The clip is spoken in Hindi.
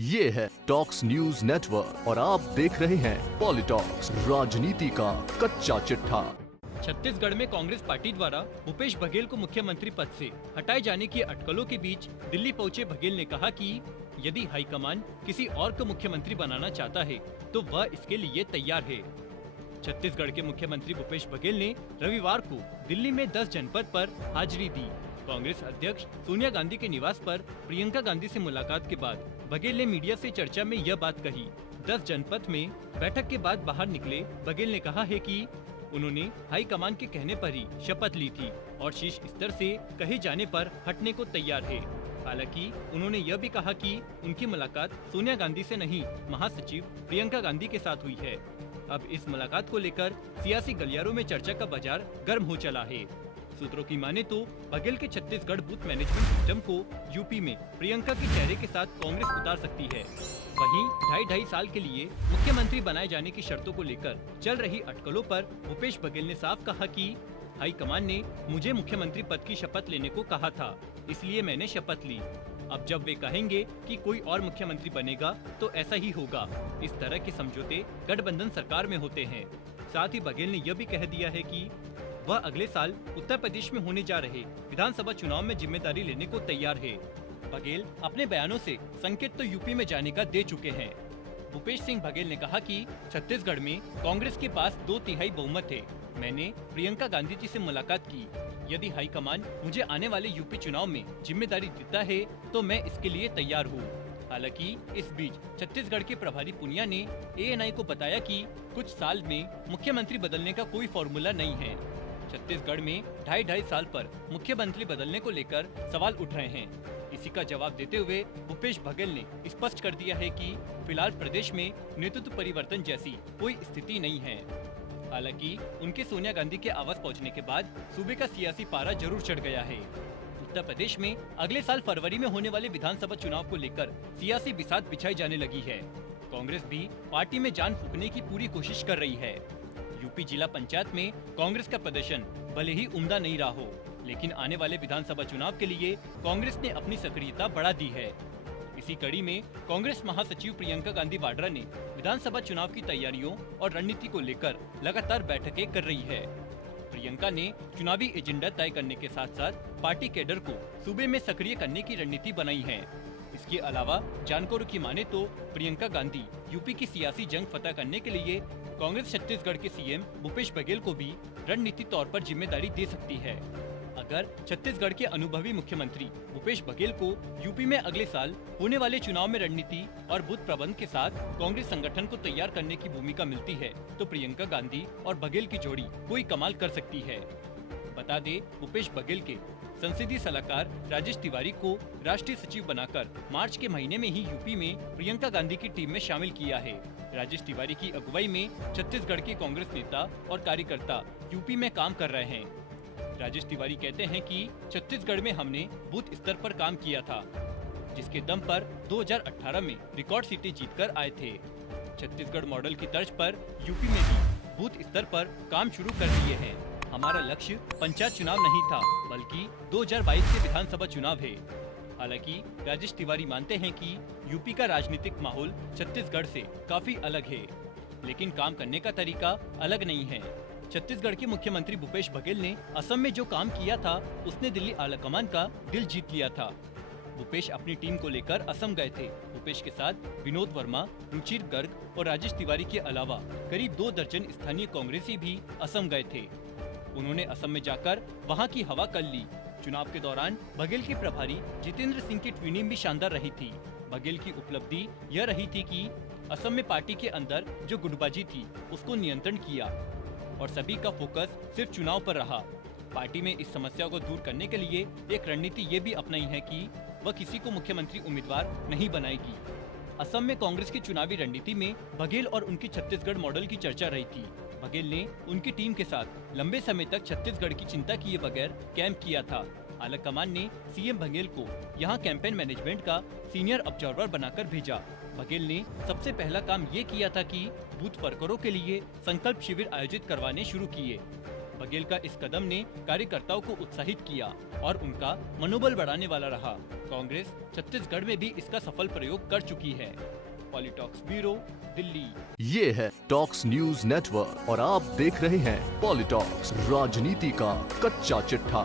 ये है टॉक्स न्यूज नेटवर्क और आप देख रहे हैं पॉलिटॉक्स, राजनीति का कच्चा चिट्ठा। छत्तीसगढ़ में कांग्रेस पार्टी द्वारा भूपेश बघेल को मुख्यमंत्री पद से हटाए जाने की अटकलों के बीच दिल्ली पहुंचे बघेल ने कहा कि यदि हाईकमान किसी और को मुख्यमंत्री बनाना चाहता है तो वह इसके लिए तैयार है। छत्तीसगढ़ के मुख्यमंत्री भूपेश बघेल ने रविवार को दिल्ली में 10 जनपद पर हाजिरी दी। कांग्रेस अध्यक्ष सोनिया गांधी के निवास पर प्रियंका गांधी से मुलाकात के बाद बघेल ने मीडिया से चर्चा में यह बात कही। 10 जनपद में बैठक के बाद बाहर निकले बघेल ने कहा है कि उन्होंने हाईकमान के कहने पर ही शपथ ली थी और शीर्ष स्तर से कहे जाने पर हटने को तैयार है। हालांकि उन्होंने यह भी कहा कि उनकी मुलाकात सोनिया गांधी से नहीं, महासचिव प्रियंका गांधी के साथ हुई है। अब इस मुलाकात को लेकर सियासी गलियारों में चर्चा का बाजार गर्म हो चला है। सूत्रों की माने तो बघेल के छत्तीसगढ़ बूथ मैनेजमेंट सिस्टम को यूपी में प्रियंका के चेहरे के साथ कांग्रेस उतार सकती है। वहीं 2.5 साल के लिए मुख्यमंत्री बनाए जाने की शर्तों को लेकर चल रही अटकलों पर भूपेश बघेल ने साफ कहा कि हाईकमान ने मुझे मुख्यमंत्री पद की शपथ लेने को कहा था, इसलिए मैंने शपथ ली। अब जब वे कहेंगे कि कोई और मुख्यमंत्री बनेगा तो ऐसा ही होगा। इस तरह के समझौते गठबंधन सरकार में होते हैं। साथ ही बघेल ने यह भी कह दिया है कि वह अगले साल उत्तर प्रदेश में होने जा रहे विधानसभा चुनाव में जिम्मेदारी लेने को तैयार है। बघेल अपने बयानों से संकेत तो यूपी में जाने का दे चुके हैं। भूपेश सिंह बघेल ने कहा कि छत्तीसगढ़ में कांग्रेस के पास 2/3 बहुमत है। मैंने प्रियंका गांधी जी से मुलाकात की। यदि हाईकमान मुझे आने वाले यूपी चुनाव में जिम्मेदारी देता है तो मैं इसके लिए तैयार हूँ। हालांकि इस बीच छत्तीसगढ़ के प्रभारी पुनिया ने ANI को बताया कि कुछ साल में मुख्यमंत्री बदलने का कोई फॉर्मूला नहीं है। छत्तीसगढ़ में 2.5 साल पर मुख्यमंत्री बदलने को लेकर सवाल उठ रहे हैं। इसी का जवाब देते हुए भूपेश बघेल ने स्पष्ट कर दिया है कि फिलहाल प्रदेश में नेतृत्व परिवर्तन जैसी कोई स्थिति नहीं है। हालांकि उनके सोनिया गांधी के आवास पहुंचने के बाद सूबे का सियासी पारा जरूर चढ़ गया है। उत्तर प्रदेश में अगले साल फरवरी में होने वाले विधानसभा चुनाव को लेकर सियासी बिसात बिछाई जाने लगी है। कांग्रेस भी पार्टी में जान फूंकने की पूरी कोशिश कर रही है। यूपी जिला पंचायत में कांग्रेस का प्रदर्शन भले ही उम्दा नहीं रहा हो, लेकिन आने वाले विधानसभा चुनाव के लिए कांग्रेस ने अपनी सक्रियता बढ़ा दी है। इसी कड़ी में कांग्रेस महासचिव प्रियंका गांधी वाड्रा ने विधानसभा चुनाव की तैयारियों और रणनीति को लेकर लगातार बैठकें कर रही है। प्रियंका ने चुनावी एजेंडा तय करने के साथ साथ पार्टी कैडर को सूबे में सक्रिय करने की रणनीति बनाई है। इसके अलावा जानकारों की माने तो प्रियंका गांधी यूपी की सियासी जंग फतह करने के लिए कांग्रेस छत्तीसगढ़ के CM भूपेश बघेल को भी रणनीतिक तौर पर जिम्मेदारी दे सकती है। अगर छत्तीसगढ़ के अनुभवी मुख्यमंत्री भूपेश बघेल को यूपी में अगले साल होने वाले चुनाव में रणनीति और बूथ प्रबंध के साथ कांग्रेस संगठन को तैयार करने की भूमिका मिलती है तो प्रियंका गांधी और बघेल की जोड़ी कोई कमाल कर सकती है। बता दे, भूपेश बघेल के संसदीय सलाहकार राजेश तिवारी को राष्ट्रीय सचिव बनाकर मार्च के महीने में ही यूपी में प्रियंका गांधी की टीम में शामिल किया है। राजेश तिवारी की अगुवाई में छत्तीसगढ़ के कांग्रेस नेता और कार्यकर्ता यूपी में काम कर रहे हैं। राजेश तिवारी कहते हैं कि छत्तीसगढ़ में हमने बूथ स्तर पर काम किया था, जिसके दम पर 2018 में रिकॉर्ड सीटें जीतकर आए थे। छत्तीसगढ़ मॉडल की तर्ज पर यूपी में भी बूथ स्तर पर काम शुरू कर दिए हैं। हमारा लक्ष्य पंचायत चुनाव नहीं था, बल्कि 2022 के विधानसभा चुनाव है। हालांकि राजेश तिवारी मानते हैं कि यूपी का राजनीतिक माहौल छत्तीसगढ़ से काफी अलग है, लेकिन काम करने का तरीका अलग नहीं है। छत्तीसगढ़ के मुख्यमंत्री भूपेश बघेल ने असम में जो काम किया था उसने दिल्ली आलाकमान का दिल जीत लिया था। भूपेश अपनी टीम को लेकर असम गए थे। भूपेश के साथ विनोद वर्मा, रुचिर गर्ग और राजेश तिवारी के अलावा करीब 2 दर्जन स्थानीय कांग्रेसी भी असम गए थे। उन्होंने असम में जाकर वहां की हवा कर ली। चुनाव के दौरान बघेल के प्रभारी जितेंद्र सिंह की ट्विनिंग भी शानदार रही थी। बघेल की उपलब्धि यह रही थी कि असम में पार्टी के अंदर जो गुटबाजी थी उसको नियंत्रण किया और सभी का फोकस सिर्फ चुनाव पर रहा। पार्टी में इस समस्या को दूर करने के लिए एक रणनीति ये भी अपनाई है कि वह किसी को मुख्यमंत्री उम्मीदवार नहीं बनाएगी। असम में कांग्रेस की चुनावी रणनीति में बघेल और उनकी छत्तीसगढ़ मॉडल की चर्चा रही थी। बघेल ने उनकी टीम के साथ लंबे समय तक छत्तीसगढ़ की चिंता किए बगैर कैंप किया था। आलाकमान ने CM बघेल को यहां कैंपेन मैनेजमेंट का सीनियर ऑब्जर्वर बनाकर भेजा। बघेल ने सबसे पहला काम ये किया था कि बूथ वर्करों के लिए संकल्प शिविर आयोजित करवाने शुरू किए। बघेल का इस कदम ने कार्यकर्ताओं को उत्साहित किया और उनका मनोबल बढ़ाने वाला रहा। कांग्रेस छत्तीसगढ़ में भी इसका सफल प्रयोग कर चुकी है। पॉलिटॉक्स ब्यूरो, दिल्ली। ये है टॉक्स न्यूज नेटवर्क और आप देख रहे हैं पॉलिटॉक्स, राजनीति का कच्चा चिट्ठा।